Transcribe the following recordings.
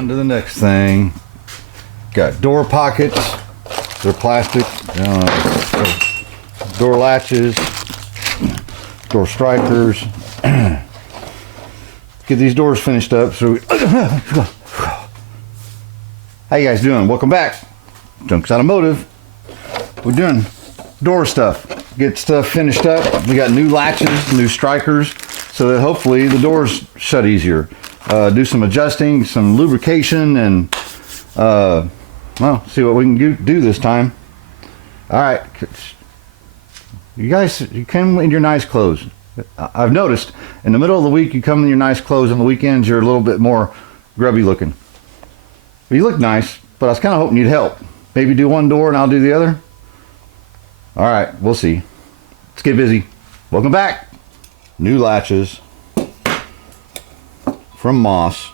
On to the next thing. Got door pockets. They're plastic. Door latches. Door strikers. Get these doors finished up. So, how you guys doing? Welcome back. Junks Automotive. We're doing door stuff. Get stuff finished up. We got new latches, new strikers, so that hopefully the doors shut easier. Do some adjusting, some lubrication, and well, see what we can do this time. All right, you guys, you come in your nice clothes. I've noticed in the middle of the week you come in your nice clothes, and the weekends you're a little bit more grubby looking. You look nice, but I was kind of hoping you'd help. Maybe do one door and I'll do the other. All right, we'll see. Let's get busy. Welcome back. New latches from Moss.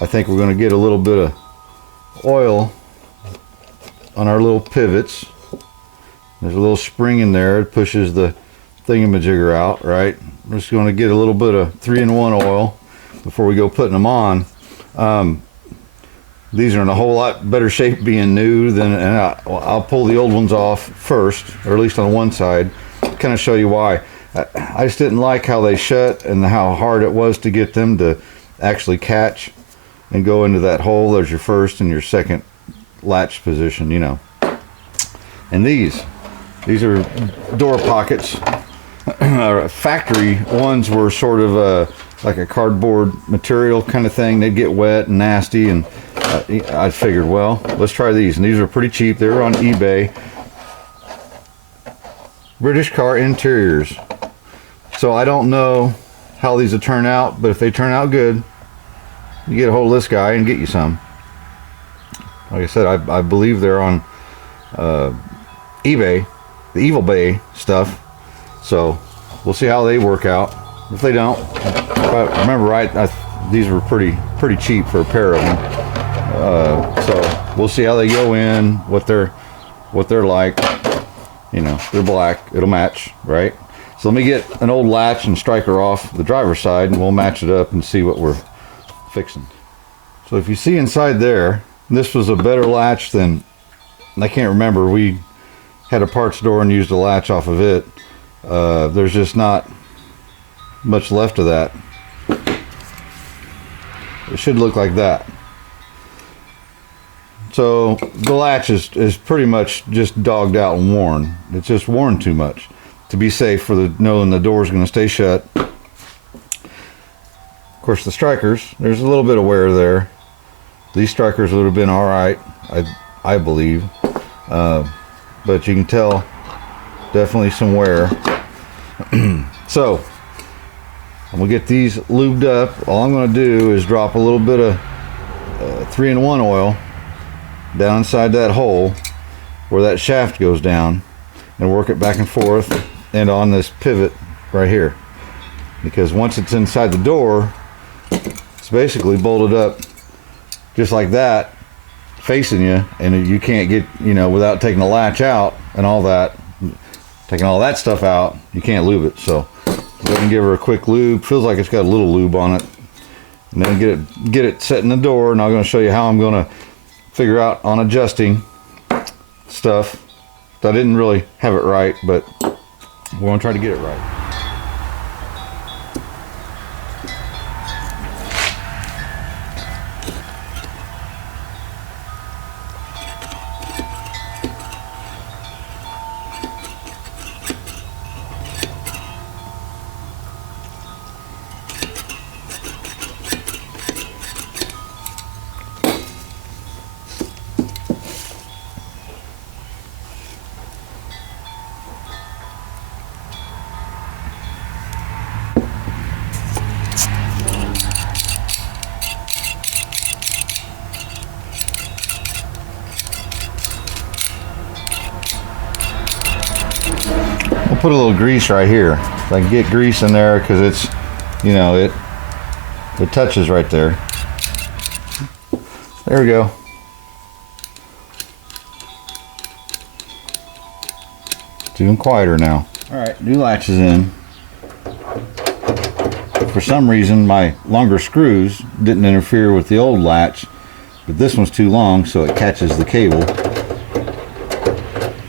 I think we're going to get a little bit of oil on our little pivots. There's a little spring in there. It pushes the thingamajigger out, right? We're just going to get a little bit of 3-in-1 oil before we go putting them on. These are in a whole lot better shape being new than, and I'll pull the old ones off first, or at least on one side, kind of show you why. I just didn't like how they shut and how hard it was to get them to actually catch and go into that hole. There's your first and your second latch position, you know. And these are door pockets. Factory ones were sort of like a cardboard material kind of thing. They'd get wet and nasty, and I figured, well, let's try these. And these are pretty cheap. They were on eBay. British Car Interiors. So I don't know how these will turn out, but if they turn out good, you get a hold of this guy and get you some. Like I said, I believe they're on eBay, the Evil Bay stuff. So we'll see how they work out. If they don't, if I remember right, these were pretty cheap for a pair of them. So we'll see how they go in, what they're like. You know, they're black, it'll match, right? So let me get an old latch and striker off the driver's side, and we'll match it up and see what we're fixing. So if you see inside there, this was a better latch than, I can't remember, we had a parts door and used a latch off of it. There's just not much left of that. It should look like that. So the latch is pretty much just dogged out and worn. It's just worn too much to be safe for knowing the door's going to stay shut. Of course, the strikers, there's a little bit of wear there. These strikers would have been all right, I believe, but you can tell definitely some wear. So I'm gonna get these lubed up. All I'm gonna do is drop a little bit of 3-in-1 oil down inside that hole where that shaft goes down, and work it back and forth and on this pivot right here, because once it's inside the door, it's basically bolted up just like that, facing you, and you can't get, you know, without taking the latch out and all that, taking all that stuff out, you can't lube it. So go ahead and give her a quick lube. Feels like it's got a little lube on it, and then get it set in the door. And I'm going to show you how I'm going to figure out on adjusting stuff. I didn't really have it right, but we're going to try to get it right. Put a little grease right here. So I can get grease in there because it's, you know, it touches right there. There we go. It's even quieter now. All right, new latches in. For some reason, my longer screws didn't interfere with the old latch, but this one's too long, so it catches the cable.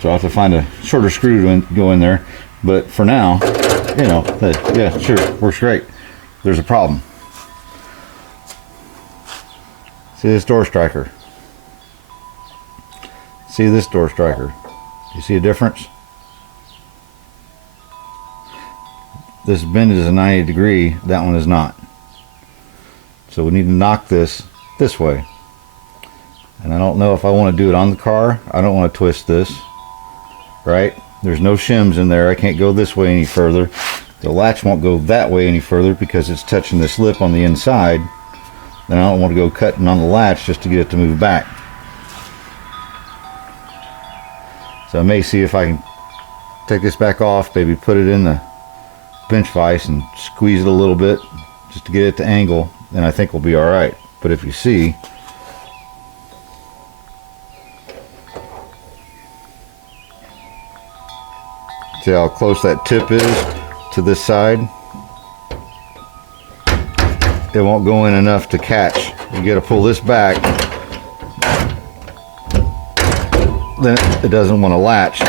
So I'll have to find a shorter screw to go in there. But for now, you know, yeah, sure, works great. There's a problem. See this door striker? See this door striker? You see a difference? This bend is a 90 degree, that one is not. So we need to knock this way. And I don't know if I want to do it on the car. I don't want to twist this, right? There's no shims in there. I can't go this way any further. The latch won't go that way any further because it's touching this lip on the inside. And I don't want to go cutting on the latch just to get it to move back. So I may see if I can take this back off, maybe put it in the bench vise and squeeze it a little bit just to get it to angle, and I think we'll be all right. But if you see, how close that tip is to this side? It won't go in enough to catch. You got to pull this back. Then it doesn't want to latch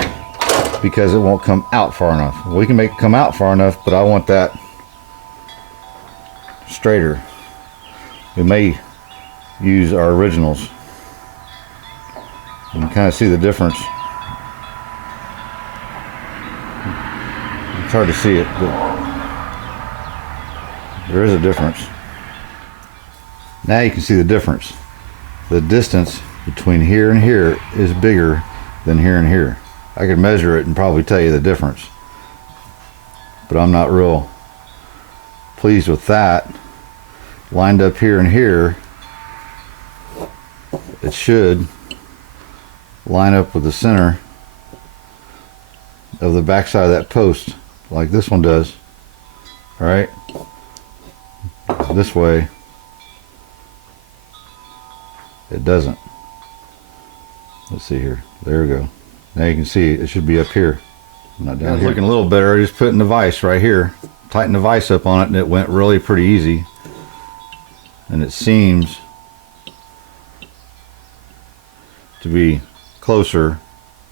because it won't come out far enough. We can make it come out far enough, but I want that straighter. We may use our originals. You can kind of see the difference. It's hard to see it, but there is a difference. Now you can see the difference. The distance between here and here is bigger than here and here. I could measure it and probably tell you the difference, but I'm not real pleased with that. Lined up here and here, it should line up with the center of the backside of that post like this one does. All right, this way it doesn't. Let's see here. There we go. Now you can see it should be up here, not down here. Looking a little better. I just put in the vise right here, tightened the vise up on it, and it went really pretty easy. And it seems to be closer.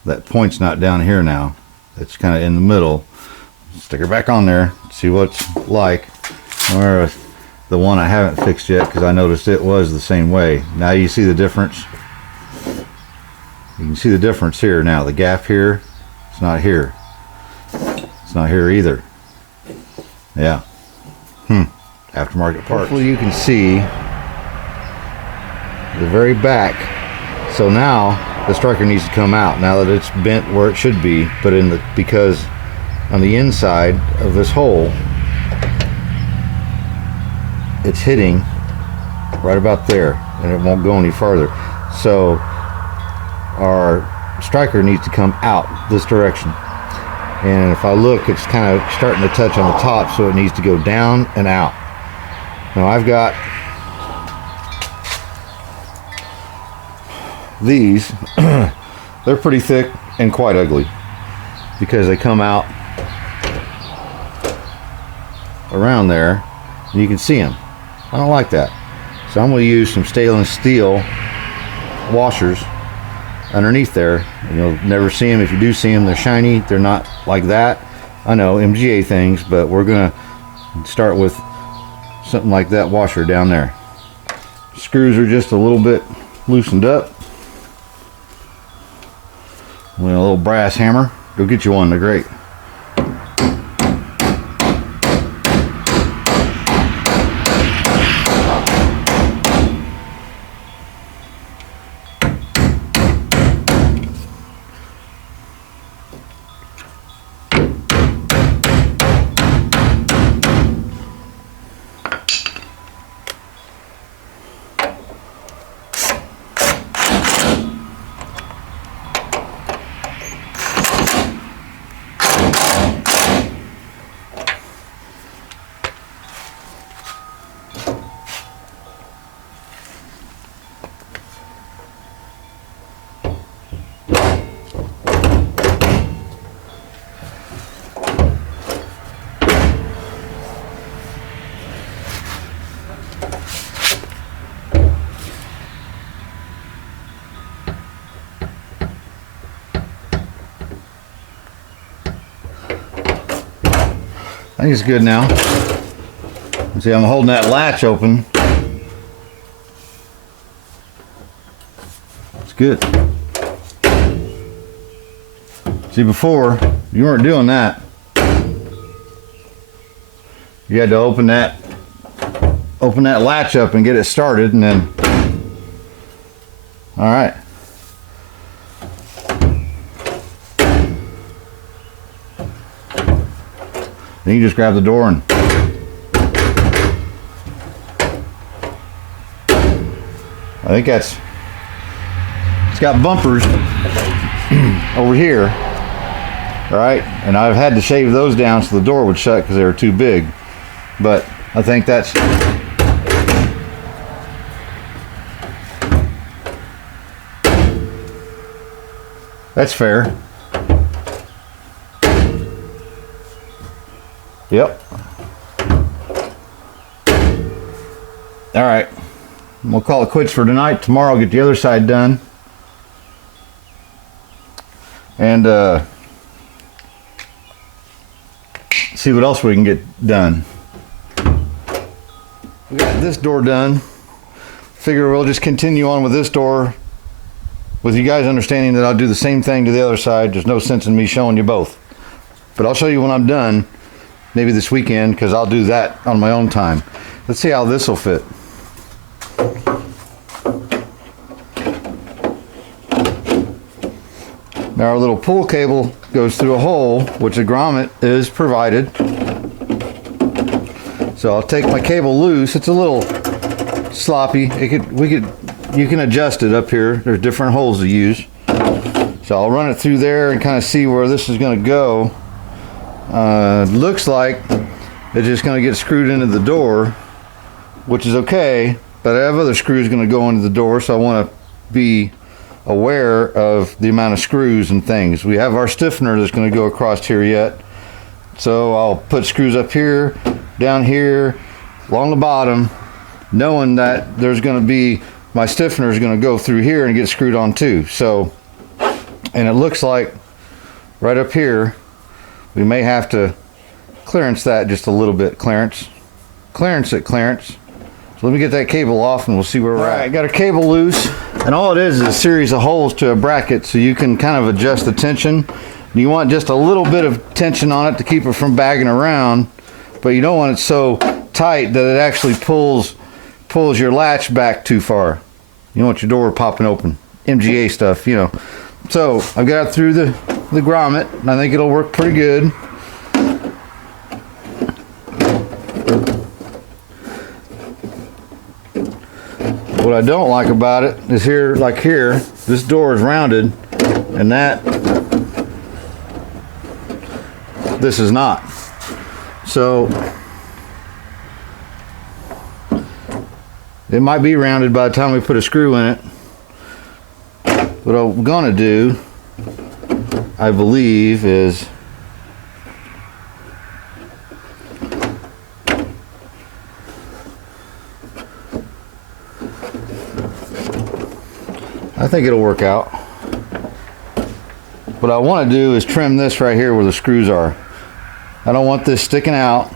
That point's not down here now. It's kind of in the middle. Stick her back on there, see what it's like. Or the one I haven't fixed yet because I noticed it was the same way. Now you see the difference. You can see the difference here now. The gap here, it's not here. It's not here either. Yeah. Aftermarket parts. Hopefully you can see the very back. So now the striker needs to come out now that it's bent where it should be, but because on the inside of this hole it's hitting right about there and it won't go any farther. So our striker needs to come out this direction, and if I look, it's kind of starting to touch on the top, so it needs to go down and out. Now I've got these they're pretty thick and quite ugly because they come out around there and you can see them. I don't like that, so I'm going to use some stainless steel washers underneath there, and you'll never see them. If you do see them, they're shiny. They're not like that. I know, MGA things, but we're gonna start with something like that washer down there. Screws are just a little bit loosened up with a little brass hammer. Go get you one, they're great. I think it's good now. See, I'm holding that latch open. It's good. See, before, you weren't doing that. You had to open that latch up and get it started, and then, all right. Then you just grab the door and I think it's got bumpers over here, all right, and I've had to shave those down so the door would shut because they were too big, but I think that's fair. Yep. All right. We'll call it quits for tonight. Tomorrow I'll get the other side done. And see what else we can get done. We got this door done. Figure we'll just continue on with this door with you guys understanding that I'll do the same thing to the other side. There's no sense in me showing you both. But I'll show you when I'm done. Maybe this weekend, because I'll do that on my own time. Let's see how this will fit. Now our little pull cable goes through a hole, which a grommet is provided. So I'll take my cable loose. It's a little sloppy. You can adjust it up here. There's different holes to use. So I'll run it through there and kind of see where this is going to go. Looks like it's just going to get screwed into the door, which is okay, but I have other screws going to go into the door, so I want to be aware of the amount of screws and things. We have our stiffener that's going to go across here yet, so I'll put screws up here, down here, along the bottom, knowing that there's going to be, my stiffener is going to go through here and get screwed on too. So, and it looks like right up here we may have to clearance that just a little bit. Clearance it. So let me get that cable off and we'll see where we're at. I got a cable loose, and all it is a series of holes to a bracket, so you can kind of adjust the tension. You want just a little bit of tension on it to keep it from bagging around, but you don't want it so tight that it actually pulls your latch back too far. You don't want your door popping open. MGA stuff, you know. So I've got it through the grommet, and I think it'll work pretty good. What I don't like about it is here, like here, this door is rounded, and this is not. So it might be rounded by the time we put a screw in it. What I'm gonna do, I believe, is I think it'll work out. What I want to do is trim this right here where the screws are. I don't want this sticking out.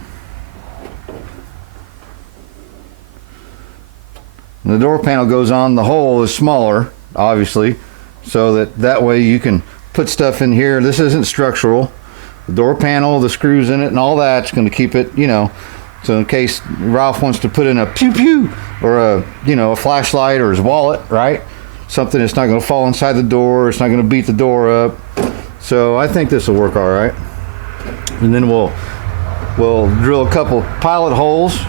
When the door panel goes on, the hole is smaller, obviously, so that way you can put stuff in here. This isn't structural. The door panel, the screws in it, and all that's going to keep it, you know, so in case Ralph wants to put in a pew pew or a flashlight or his wallet, right? Something that's not going to fall inside the door. It's not going to beat the door up. So I think this will work all right. And then we'll drill a couple pilot holes,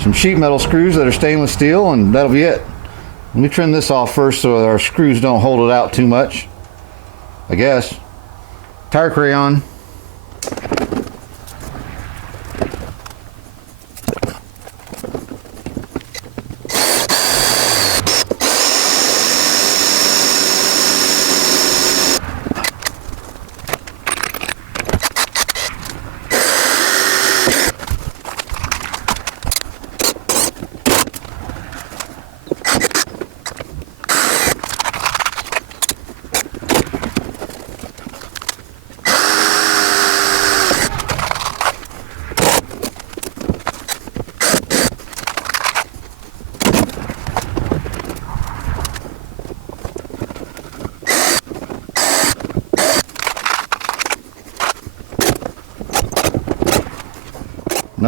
some sheet metal screws that are stainless steel, and that'll be it. Let me trim this off first so our screws don't hold it out too much, I guess. Tire crayon.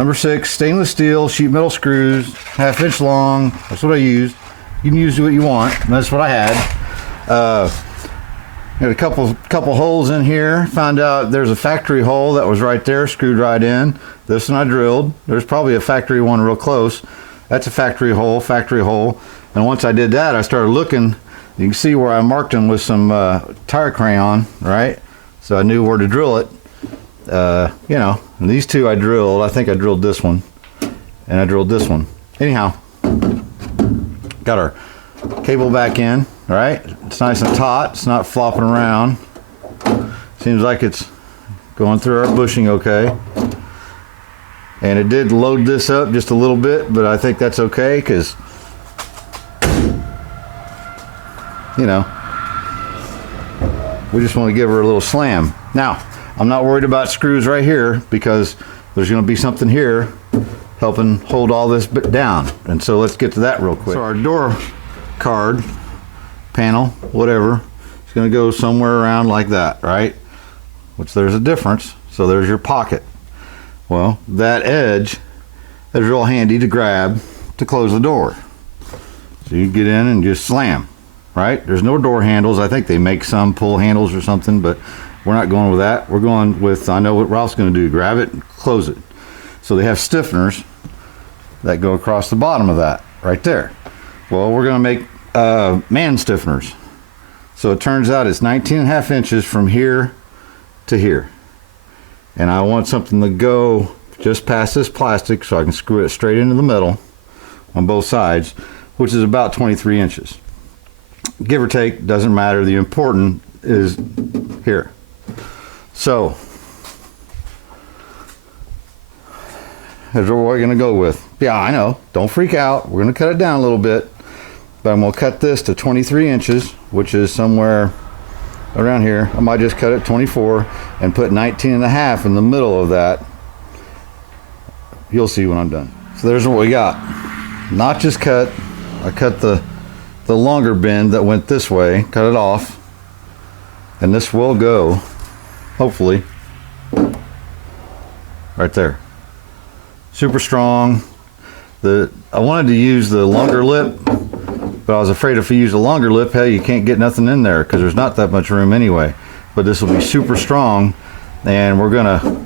number 6 stainless steel sheet metal screws, 1/2 inch long. That's what I used. You can use what you want. That's what I had. Got a couple holes in here. Found out there's a factory hole that was right there, screwed right in. This one I drilled. There's probably a factory one real close. That's a factory hole. And once I did that, I started looking. You can see where I marked them with some tire crayon, right? So I knew where to drill it. You know, and these two I drilled. I think I drilled this one, and I drilled this one. Anyhow, got our cable back in, right? It's nice and taut. It's not flopping around. Seems like it's going through our bushing okay. And it did load this up just a little bit, but I think that's okay because, you know, we just want to give her a little slam. Now, I'm not worried about screws right here because there's going to be something here helping hold all this bit down. And so let's get to that real quick. So our door card, panel, whatever, it's going to go somewhere around like that, right? Which there's a difference. So there's your pocket. Well, that edge is real handy to grab to close the door. So you get in and just slam, right? There's no door handles. I think they make some pull handles or something, but we're not going with that. We're going with, I know what Ralph's going to do, grab it and close it. So they have stiffeners that go across the bottom of that right there. Well, we're going to make man stiffeners. So it turns out it's 19.5 inches from here to here. And I want something to go just past this plastic so I can screw it straight into the metal on both sides, which is about 23 inches. Give or take, doesn't matter. The important is here. So here's what we're going to go with. Yeah, I know. Don't freak out. We're going to cut it down a little bit. But I'm going to cut this to 23 inches, which is somewhere around here. I might just cut it 24 and put 19.5 in the middle of that. You'll see when I'm done. So there's what we got. Notches cut. I cut the longer bend that went this way, cut it off. And this will go, hopefully, right there. Super strong. I wanted to use the longer lip, but I was afraid if you use a longer lip, hey, you can't get nothing in there because there's not that much room anyway. But this will be super strong, and we're gonna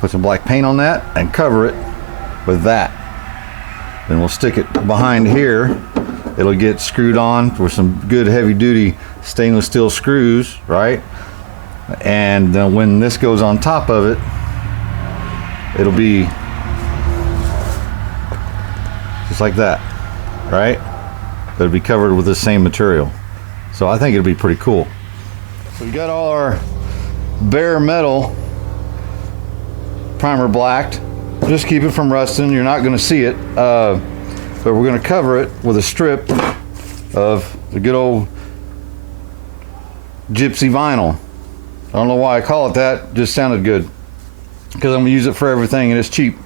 put some black paint on that and cover it with that. Then we'll stick it behind here. It'll get screwed on with some good heavy duty stainless steel screws, right? And then when this goes on top of it, it'll be just like that, right? But it'll be covered with the same material. So I think it'll be pretty cool. So we got all our bare metal primer blacked. Just keep it from rusting. You're not going to see it, but we're going to cover it with a strip of the good old gypsy vinyl. I don't know why I call it that, just sounded good because I'm going to use it for everything and it's cheap.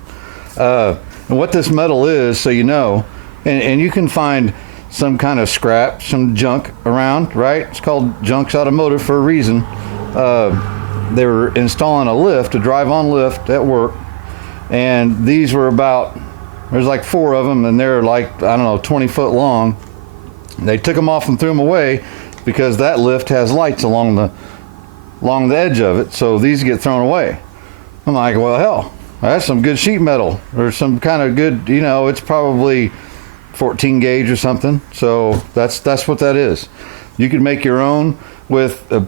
And what this metal is, so you know, and you can find some kind of scrap, some junk around, right? It's called Junks Automotive for a reason. They were installing a lift, a drive-on lift at work, and these were about, there's like 4 of them, and they're like, I don't know, 20 foot long. They took them off and threw them away because that lift has lights along the edge of it, so these get thrown away. I'm like, well, hell, that's some good sheet metal or some kind of good, you know, it's probably 14 gauge or something. So that's what that is. You could make your own with a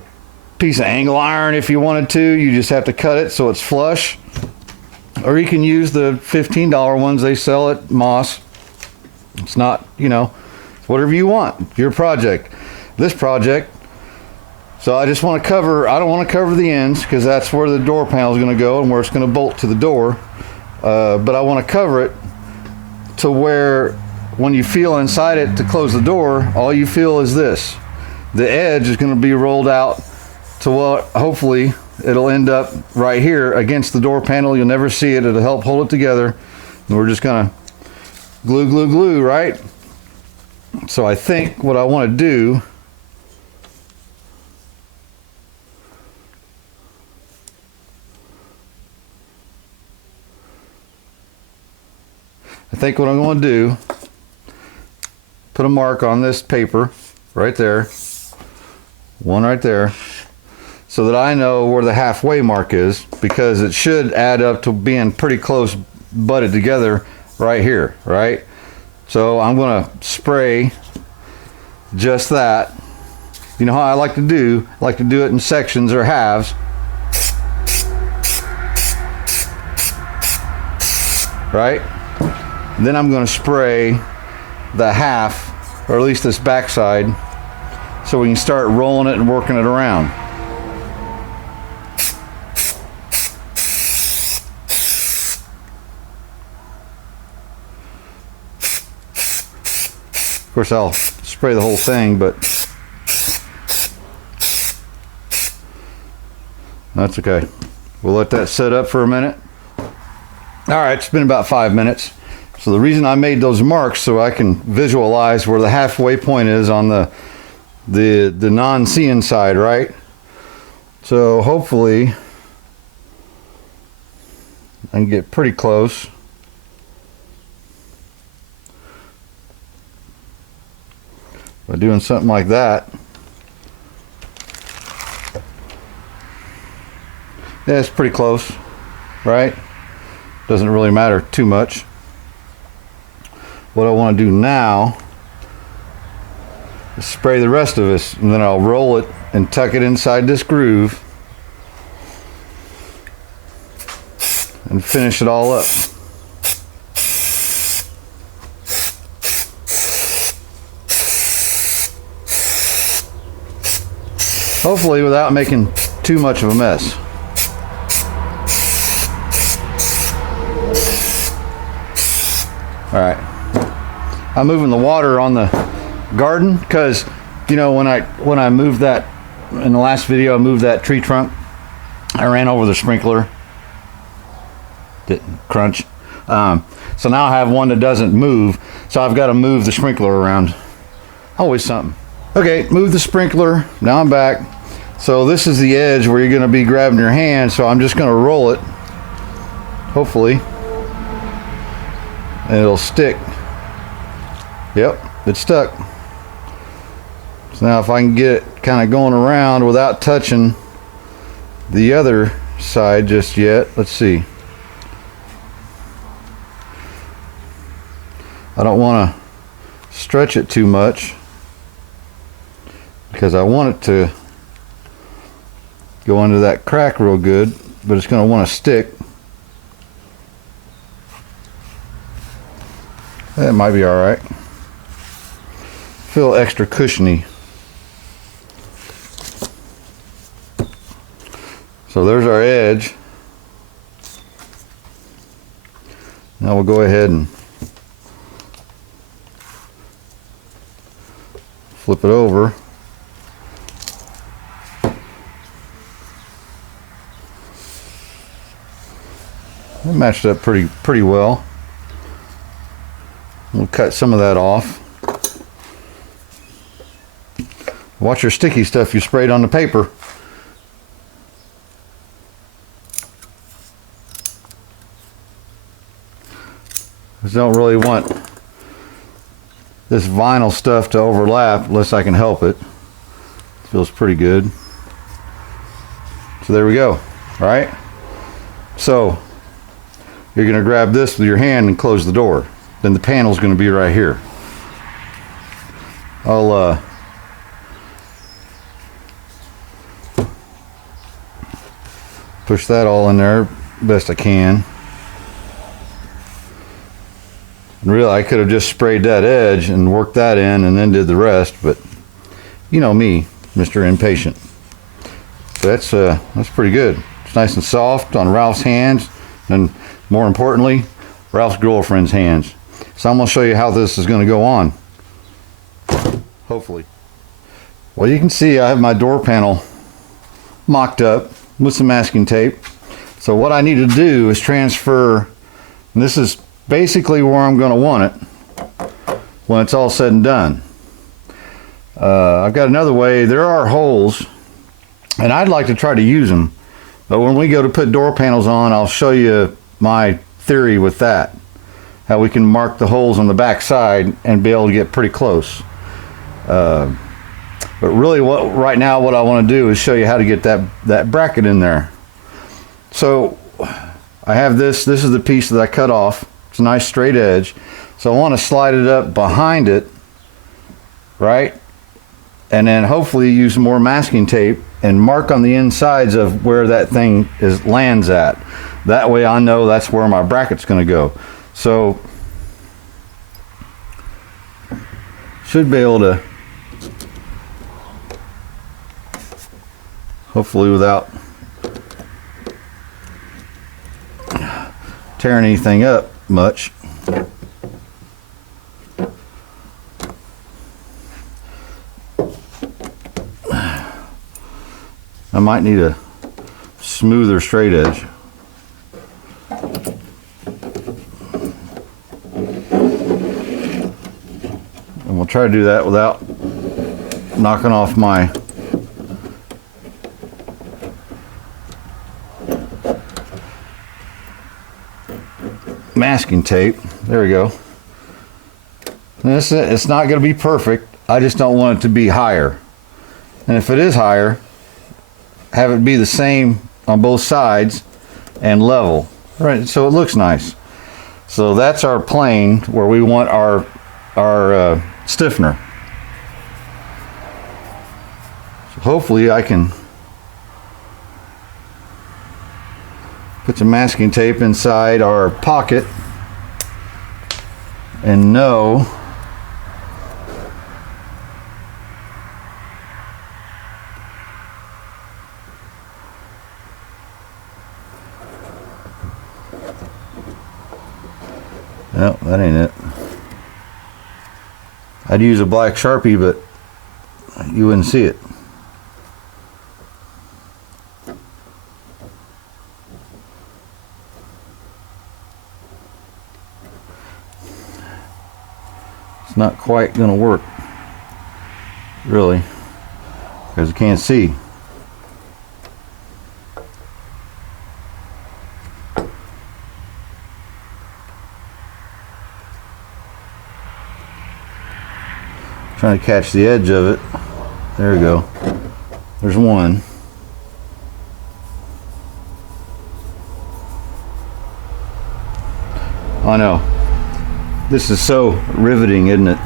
piece of angle iron if you wanted to. You just have to cut it so it's flush. Or you can use the $15 ones they sell at Moss. It's not, you know, whatever you want, your project. This project, so I just want to cover, I don't want to cover the ends because that's where the door panel is going to go and where it's going to bolt to the door. But I want to cover it to where when you feel inside it to close the door, all you feel is this. The edge is going to be rolled out to what hopefully it'll end up right here against the door panel. You'll never see it. It'll help hold it together. And we're just going to glue, right? So I think what I want to do think what I'm going to do, put a mark on this paper right there, one right there, so that I know where the halfway mark is, because it should add up to being pretty close butted together right here, right? So I'm going to spray just that. You know how I like to do? I like to do it in sections or halves. Right? And then I'm going to spray the half, or at least this backside, so we can start rolling it and working it around. Of course, I'll spray the whole thing, but that's okay. We'll let that set up for a minute. All right, it's been about 5 minutes. So the reason I made those marks so I can visualize where the halfway point is on the non-seeing side, right? So hopefully I can get pretty close. By doing something like that. Yeah, it's pretty close, right? Doesn't really matter too much. What I want to do now is spray the rest of this, and then I'll roll it and tuck it inside this groove and finish it all up. Hopefully without making too much of a mess. All right, I'm moving the water on the garden because, you know, when I moved that in the last video, I moved that tree trunk, I ran over the sprinkler. Didn't crunch. So now I have one that doesn't move, so I've got to move the sprinkler around. Always something. Okay, move the sprinkler. Now I'm back. So this is the edge where you're going to be grabbing your hand, so I'm just going to roll it, hopefully, and it'll stick. Yep, it's stuck. So now if I can get it kind of going around without touching the other side just yet, let's see. I don't want to stretch it too much because I want it to go into that crack real good, but it's going to want to stick. That might be all right. Feel extra cushiony. So there's our edge. Now we'll go ahead and flip it over. It matched up pretty well. We'll cut some of that off. Watch your sticky stuff you sprayed on the paper. I don't really want this vinyl stuff to overlap unless I can help it. Feels pretty good. So there we go. All right. So you're going to grab this with your hand and close the door. Then the panel's going to be right here. I'll push that all in there best I can. And really, I could have just sprayed that edge and worked that in and then did the rest, but you know me, Mr. Impatient. That's pretty good. It's nice and soft on Ralph's hands, and more importantly, Ralph's girlfriend's hands. So I'm going to show you how this is going to go on, hopefully. Well, you can see I have my door panel mocked up with some masking tape. So what I need to do is transfer, and this is basically where I'm going to want it when it's all said and done. I've got another way. There are holes, and I'd like to try to use them, but when we go to put door panels on, I'll show you my theory with that, how we can mark the holes on the back side and be able to get pretty close. But really right now what I want to do is show you how to get that bracket in there. So I have this is the piece that I cut off. It's a nice straight edge. So I want to slide it up behind it, right? And then hopefully use more masking tape and mark on the insides of where that thing lands at. That way I know that's where my bracket's going to go. So should be able to, hopefully without tearing anything up much. I might need a smoother straight edge. And we'll try to do that without knocking off my masking tape. There we go. It's not going to be perfect. I just don't want it to be higher. And if it is higher, have it be the same on both sides and level, right? So it looks nice. So that's our plane where we want our stiffener. So hopefully I can put some masking tape inside our pocket and know no, that ain't it. I'd use a black Sharpie, but you wouldn't see it. It's not quite going to work, really, because you can't see. Trying to catch the edge of it. There we go. There's one. I know. This is so riveting, isn't it?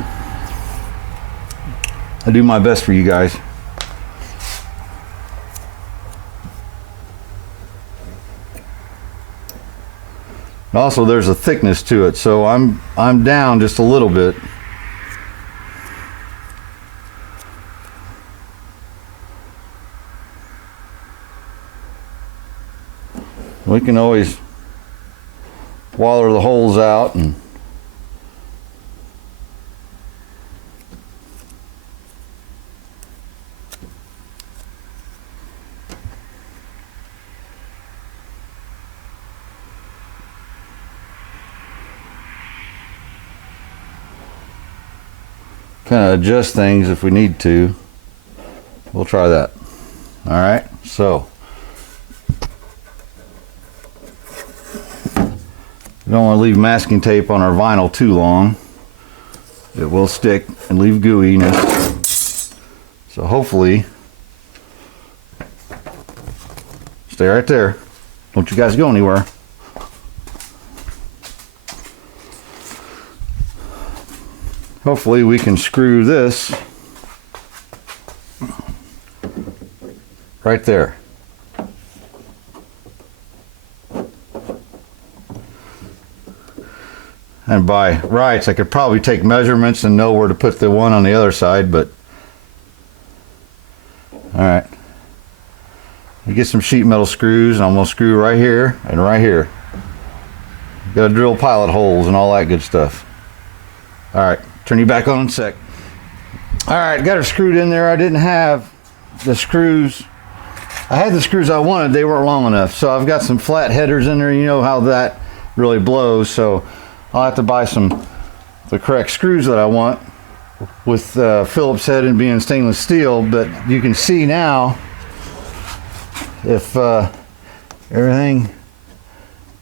I do my best for you guys. Also, there's a thickness to it, so I'm down just a little bit. We can always waller the holes out and kind of adjust things if we need to. We'll try that. All right, so we don't want to leave masking tape on our vinyl too long. It will stick and leave gooiness. So hopefully, stay right there. Don't you guys go anywhere. Hopefully we can screw this right there. And by rights, I could probably take measurements and know where to put the one on the other side, but all right. You get some sheet metal screws, and I'm gonna screw right here and right here. Gotta drill pilot holes and all that good stuff. All right, turn you back on in a sec. All right, got her screwed in there. I didn't have the screws. I had the screws I wanted, they weren't long enough. So I've got some flat headers in there. You know how that really blows, so I'll have to buy the correct screws that I want with Phillips head and being stainless steel. But you can see now, if everything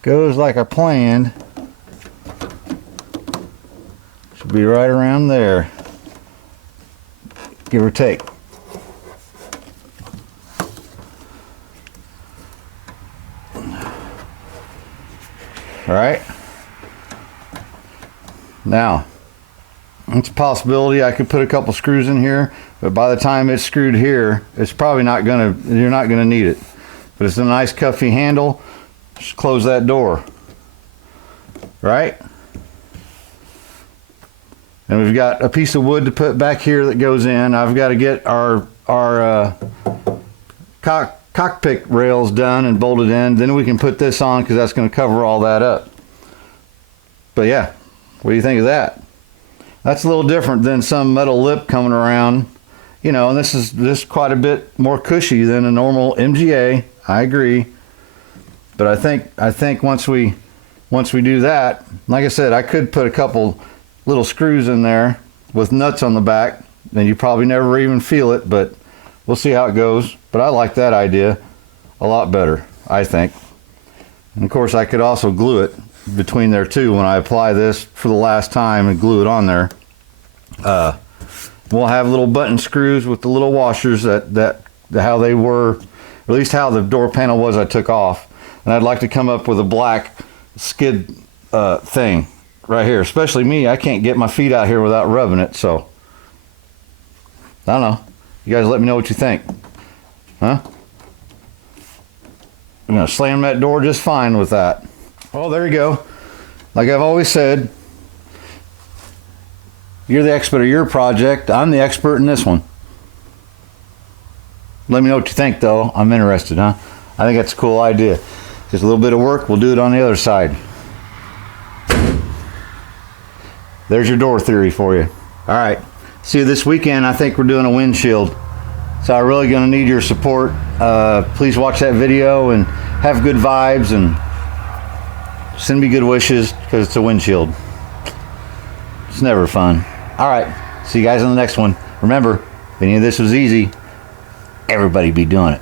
goes like I planned, be right around there, give or take. All right. Now, it's a possibility I could put a couple screws in here, but by the time it's screwed here, it's probably not gonna, you're not gonna need it. But it's a nice cuffy handle. Just close that door. Right? And we've got a piece of wood to put back here that goes in. I've got to get our cockpit rails done and bolted in. Then we can put this on because that's going to cover all that up. But yeah, what do you think of that? That's a little different than some metal lip coming around. You know, and this is quite a bit more cushy than a normal MGA. I agree. But I think once we do that, like I said, I could put a couple little screws in there with nuts on the back, and you probably never even feel it, but we'll see how it goes. But I like that idea a lot better, I think. And of course, I could also glue it between there too when I apply this for the last time and glue it on there. We'll have little button screws with the little washers that how they were, at least how the door panel was I took off. And I'd like to come up with a black skid thing right here. Especially me, I can't get my feet out here without rubbing it, so I don't know. You guys let me know what you think. Huh? I'm gonna slam that door just fine with that. Well, there you go. Like I've always said, you're the expert of your project. I'm the expert in this one. Let me know what you think, though. I'm interested, huh? I think that's a cool idea. Just a little bit of work, we'll do it on the other side. There's your door theory for you. All right. See you this weekend. I think we're doing a windshield. So I'm really going to need your support. Please watch that video and have good vibes and send me good wishes because it's a windshield. It's never fun. All right. See you guys on the next one. Remember, if any of this was easy, everybody be doing it.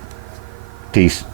Peace.